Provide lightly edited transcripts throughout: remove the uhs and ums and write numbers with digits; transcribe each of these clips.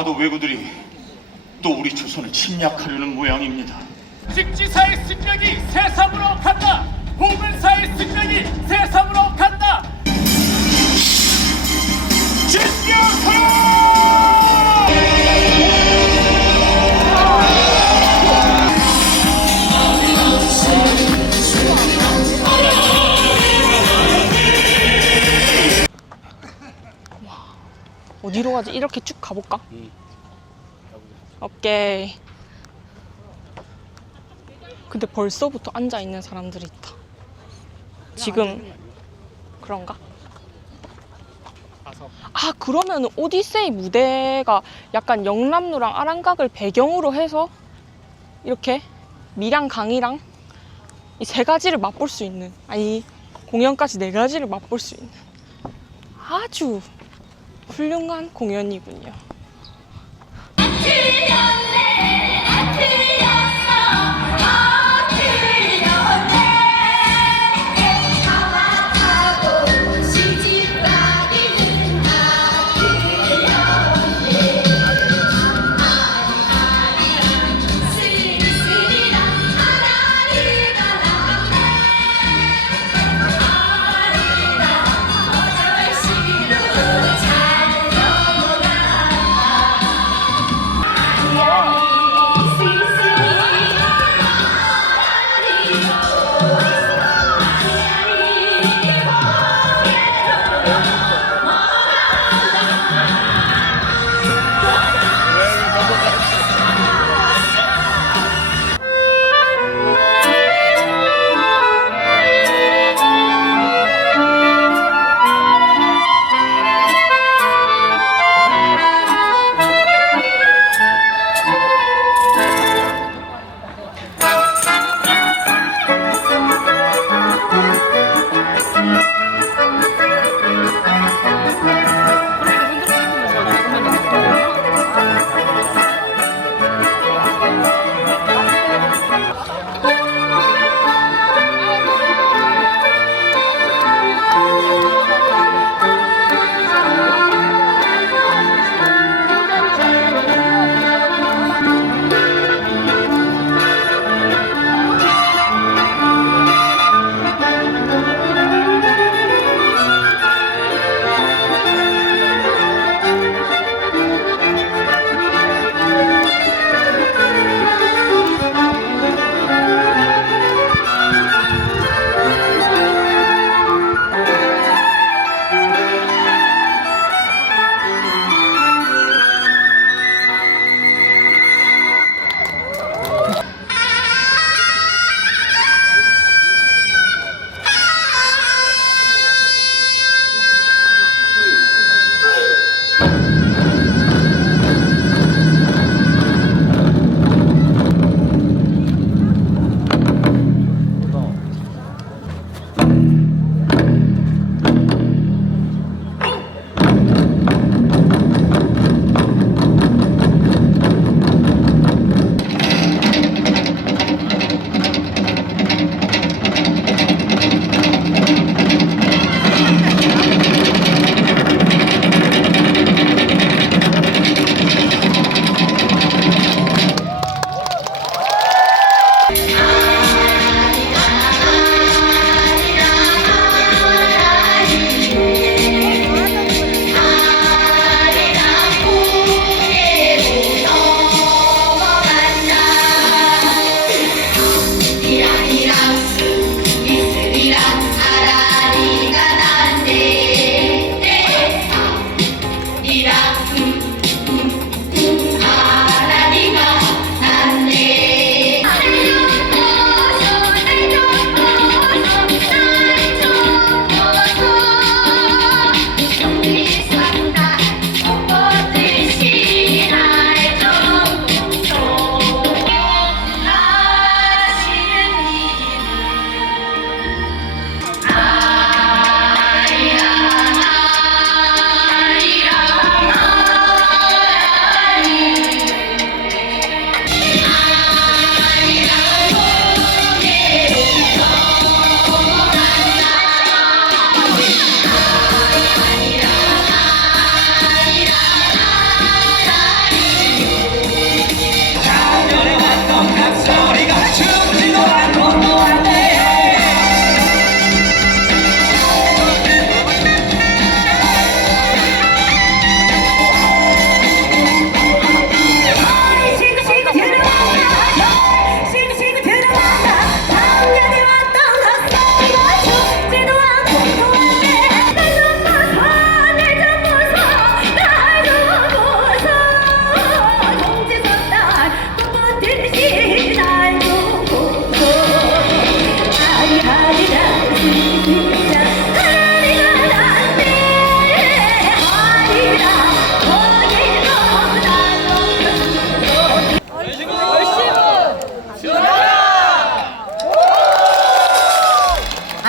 아마도 왜구들이 또 우리 조선을 침략하려는 모양입니다. 직지사의 승력이 세상으로 간다. 보문사의 승력이 세상으로 간다. 진격하라! 어디로 가지? 이렇게 쭉 가볼까? 오케이. 근데 벌써부터 앉아있는 사람들이 있다. 지금 그런가? 아, 그러면 오디세이 무대가 약간 영남로랑 아랑각을 배경으로 해서 이렇게 미랑 강이랑 이 세 가지를 맛볼 수 있는, 아니 공연까지 네 가지를 맛볼 수 있는 아주 훌륭한 공연이군요.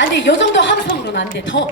아니 요 정도 함성으로는 안 돼. 더.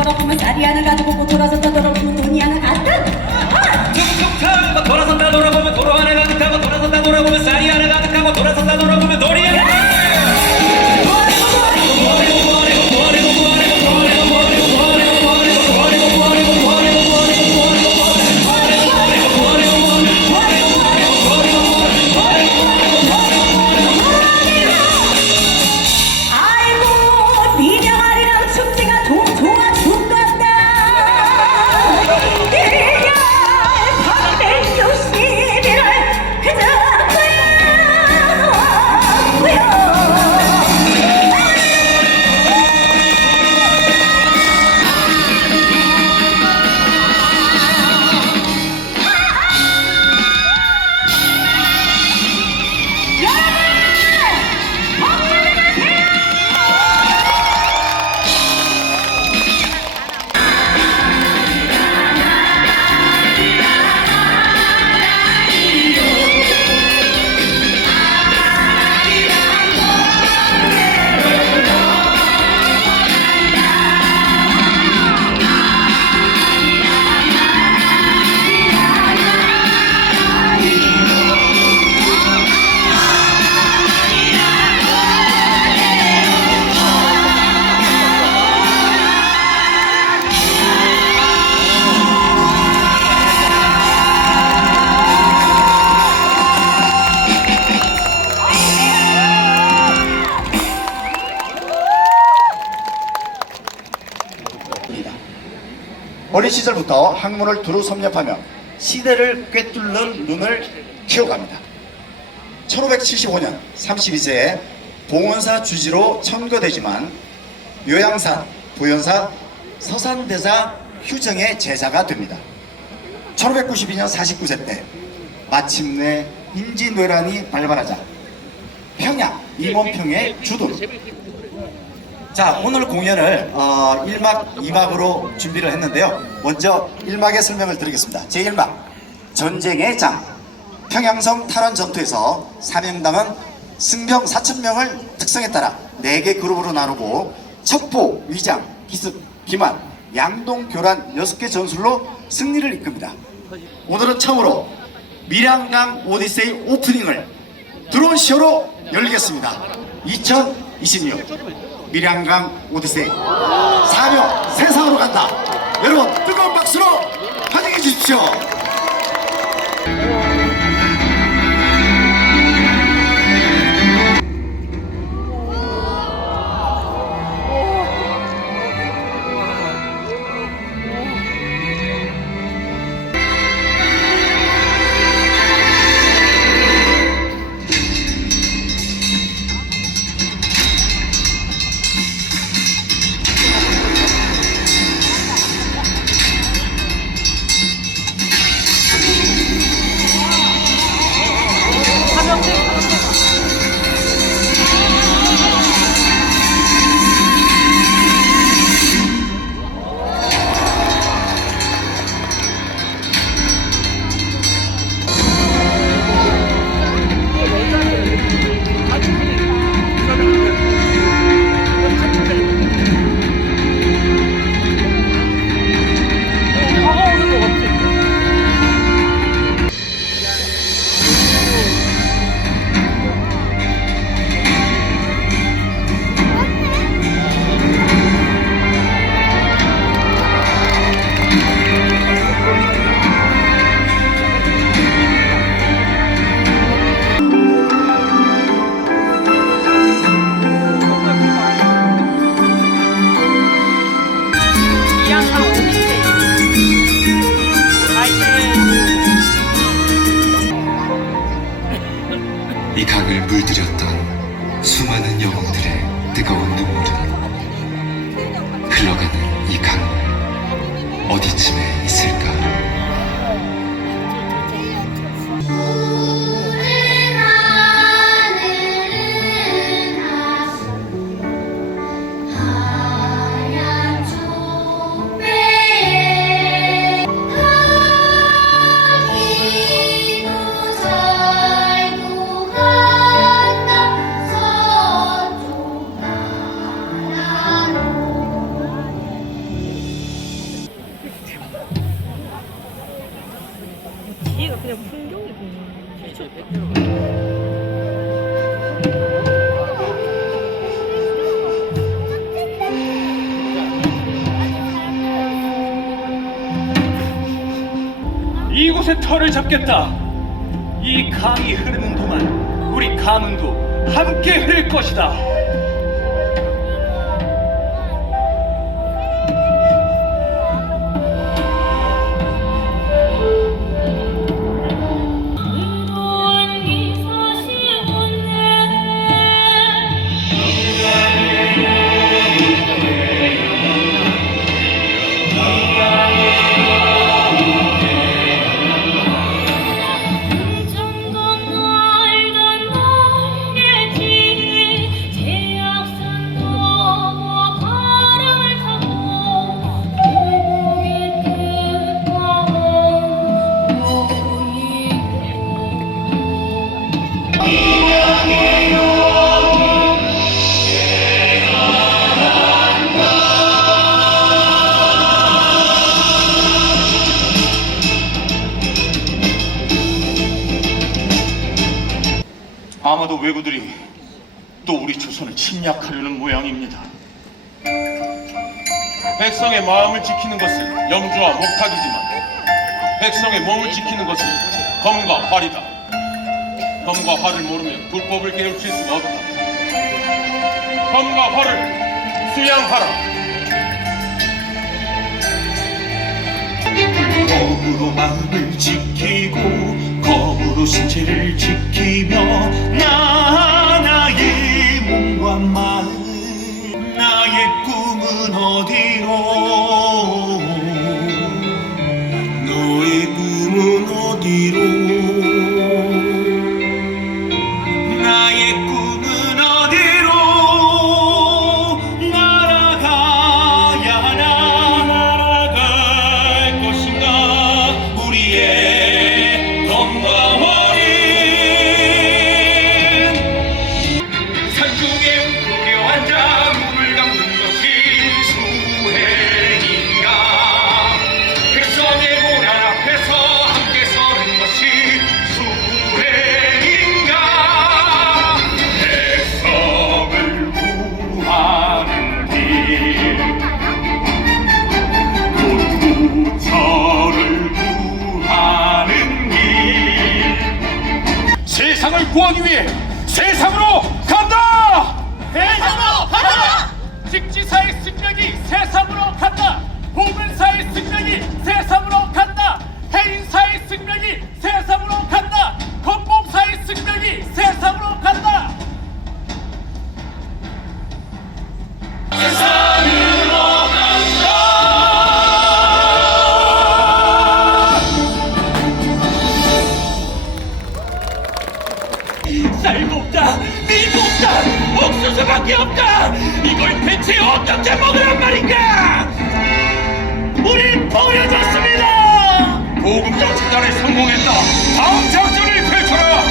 돌아보면 쌀이 하나 가지고 돌아섰다 돌아보면 돈이 하나 가득 툭툭 돌아선다 돌아보면 도로 하나 가득하고 돌아선다 돌아보면 쌀이 하나 가득하고 돌아선다 돌아보면 돌이 하나 어린 시절부터 학문을 두루 섭렵하며 시대를 꿰뚫는 눈을 키워갑니다. 1575년 32세에 봉원사 주지로 천거되지만 묘양산, 부연사, 서산대사 휴정의 제자가 됩니다. 1592년 49세 때 마침내 인지뇌란이 발발하자 평양, 임원평의 주둔. 자, 오늘 공연을 1막, 2막으로 준비를 했는데요. 먼저 1막의 설명을 드리겠습니다. 제1막, 전쟁의 장. 평양성 탈환 전투에서 사명당은 승병 4,000명을 특성에 따라 4개 그룹으로 나누고 첩보, 위장, 기습, 기만, 양동, 교란 6개 전술로 승리를 이끕니다. 오늘은 처음으로 밀양강 오디세이 오프닝을 드론 쇼로 열리겠습니다. 2026 밀양강 오디세이 사명 세상으로 간다. 여러분 뜨거운 박수로 환영해 주십시오. 물들였던 수많은 영웅들의 뜨거운 눈물은 흘러가는 이 강물 어디쯤에 있을까? 뒤가 그냥 풍경이 이곳에 터를 잡겠다. 이 강이 흐르는 동안 우리 가문도 함께 흐를 것이다. 아마도 왜구들이 또 우리 조선을 침략하려는 모양입니다. 백성의 마음을 지키는 것은 염주와 목탁이지만 백성의 몸을 지키는 것은 검과 활이다. 검과 활을 모르면 불법을 깨우칠 수가 없다. 검과 활을 수양하라. 검으로 마음을 지키고 검으로 신체를 지키며 나의 몸과 마음 나의 꿈은 어디로 너의 꿈은 어디로 나의 꿈은 어디로 날아갈 것인가 우리의 검과 활인 산중에 웅크려 앉아 몸을 감는 것이 수행인가 백성의 모란 앞에서 함께 서는 것이 수행인가 백성을 구하는 길 고초를 구하는 길 세상을 구하기 위해 세상으로 간다! 세상으로 간다! 직지사의 승력이 세상으로 간다. 보문사의 승력이 세상으로 간다. 해인사의 승력이 세상으로 간다. 건봉사의 승력이 세상으로 간다. 쌀국다, 밀국다, 옥수수밖에 없다. 이걸 대체 어떻게 먹으란 말인가? 우린 버려졌습니다. 보금자 차단에 성공했다. 다음 작전을 펼쳐라.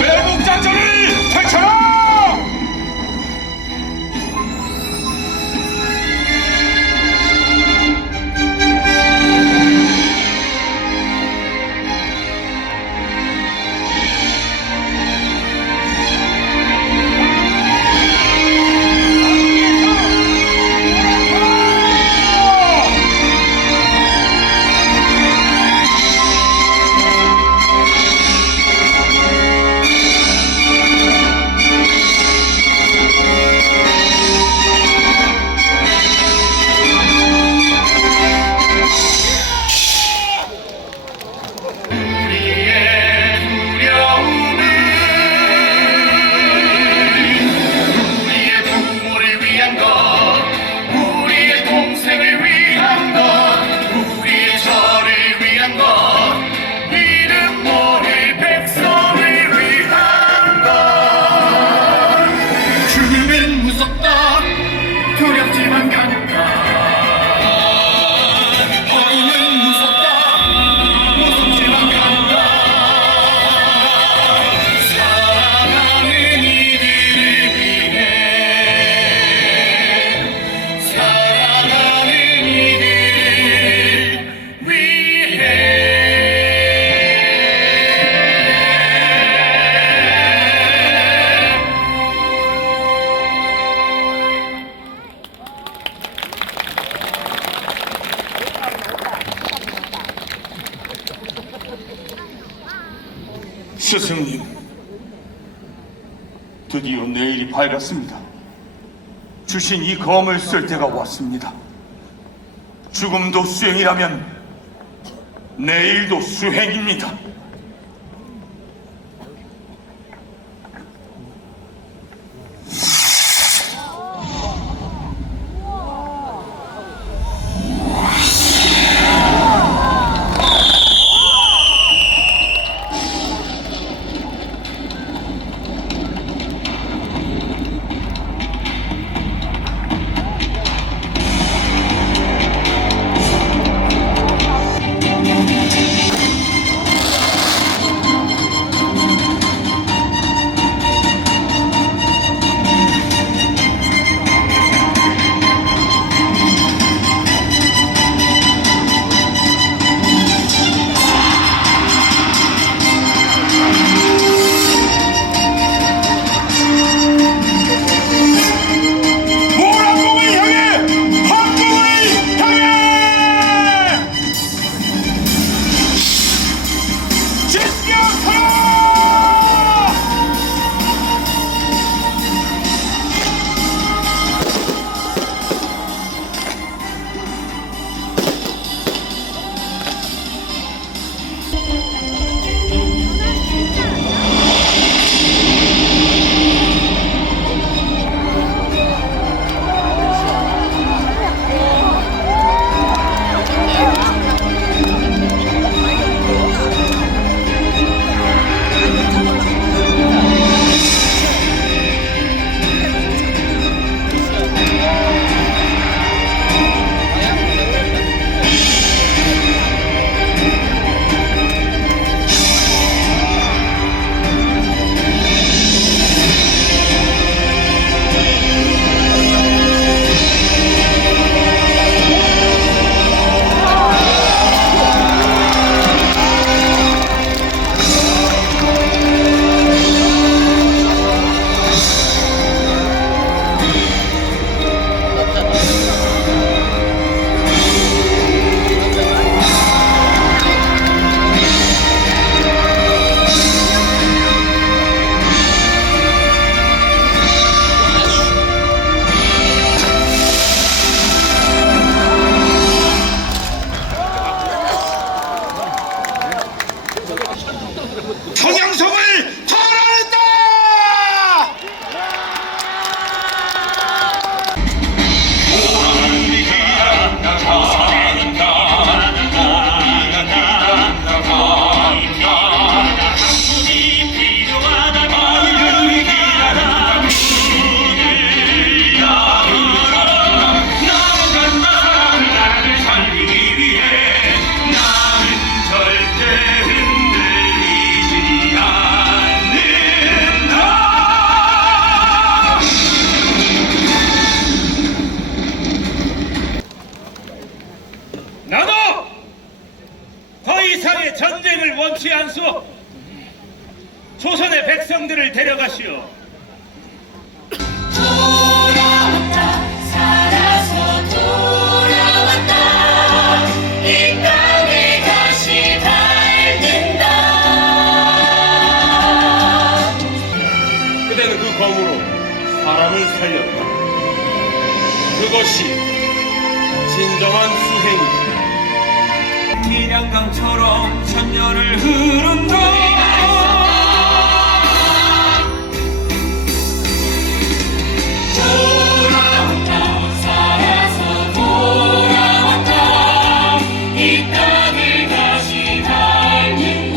매복 작전을 펼쳐라. 스승님, 드디어 내일이 밝았습니다. 주신 이 검을 쓸 때가 왔습니다. 죽음도 수행이라면 내일도 수행입니다. 청양성을 탈환했다! 나도 더 이상의 전쟁을 원치 않소. 조선의 백성들을 데려가시오. 살아서 돌아왔다. 이 땅에 다시 밟는다. 그대는 그 검으로 사람을 살렸다. 그것이 진정한 수행이다. 태양강처럼 천년을 흐른다. 살아서 돌아왔다. 이 땅을 다시 밟는다.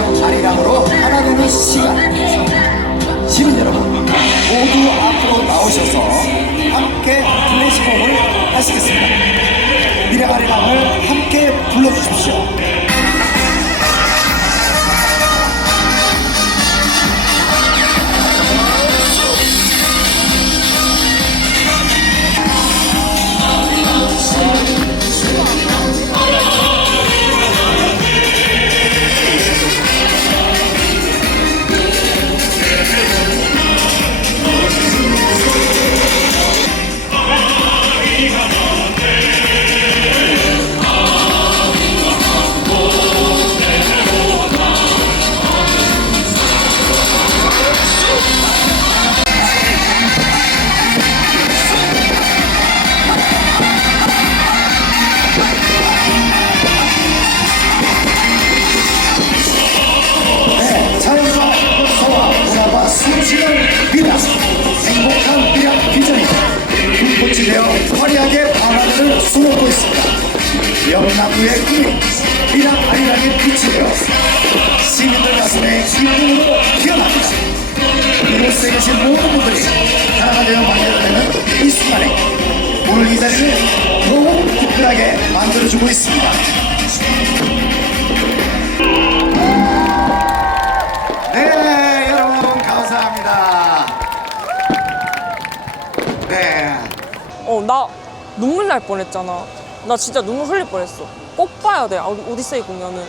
미랑 아리랑으로 하나 되는 시간. 시민 여러분 모두 앞으로 나오셔서 함께 플래시몹을 하시겠습니다. 미랑 아리랑을 함께 불러주십시오. 자연과 소와 문화가 숨쉬는 미랑, 행복한 미랑 비전이 불꽃이 되어 화려하게 방안을 수놓고 있습니다. 영남부의 꿈이 미랑 아리랑의 빛이 되어 시민들 가슴에 기쁨으로 피어납니다. 이곳에 계신 모든 분들이 하나가 되어 만들어내는 이 순간에 오늘 이 자리를 더욱 특별하게 만들어주고 있습니다. 네, 여러분 감사합니다. 네. 나 눈물 날 뻔했잖아. 나 진짜 눈물 흘릴 뻔했어. 꼭 봐야 돼. 오디세이 공연은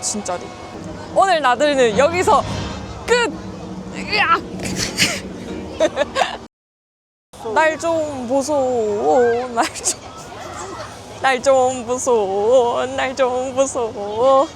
진짜로. 오늘 나들이는 여기서 끝. 으악! 날 좀 보소. 날 좀 보소. 날 좀 보소.